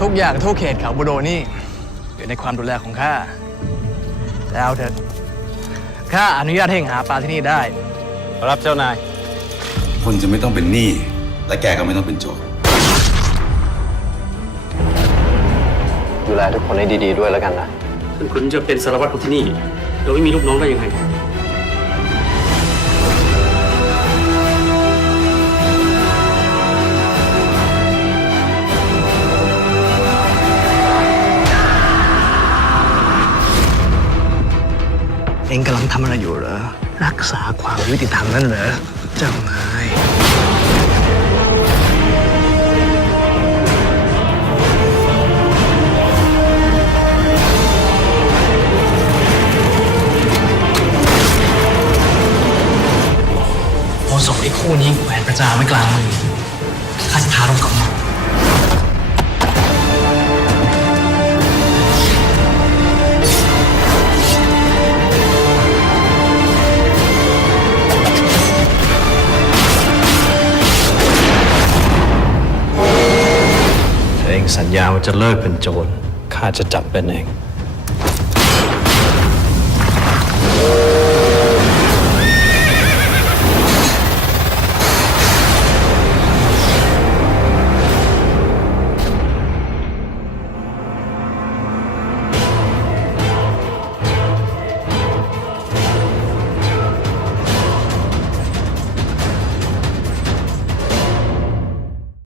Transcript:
ทุกอย่างทั่วเขตเขาบุโรนี่อยู่ในความดูแลของข้าแต่เอาเถอะข้าอนุญาตให้เองหาปลาที่นี่ได้ รับเจ้านาย คนจะไม่ต้องเป็นหนี้และแกก็ไม่ต้องเป็นโจรดูแลทุกคนให้ดี ๆ ด้วยแล้วกันนะท่านขุนจะเป็นสารวัตรของที่นี่เราไม่มีลูกน้องได้ยังไง เองกำลังทำอะไรอยู่เหรอ รักษาความยุติธรรมนั่นเหรอ เจ้านายพอส่งไอ้คู่นี้แขวนประจาไว้กลางมือข้าจะพารบกลับมา องสัญญาว่าจะเลิกเป็นโจรข้าจะจับเป็นเอง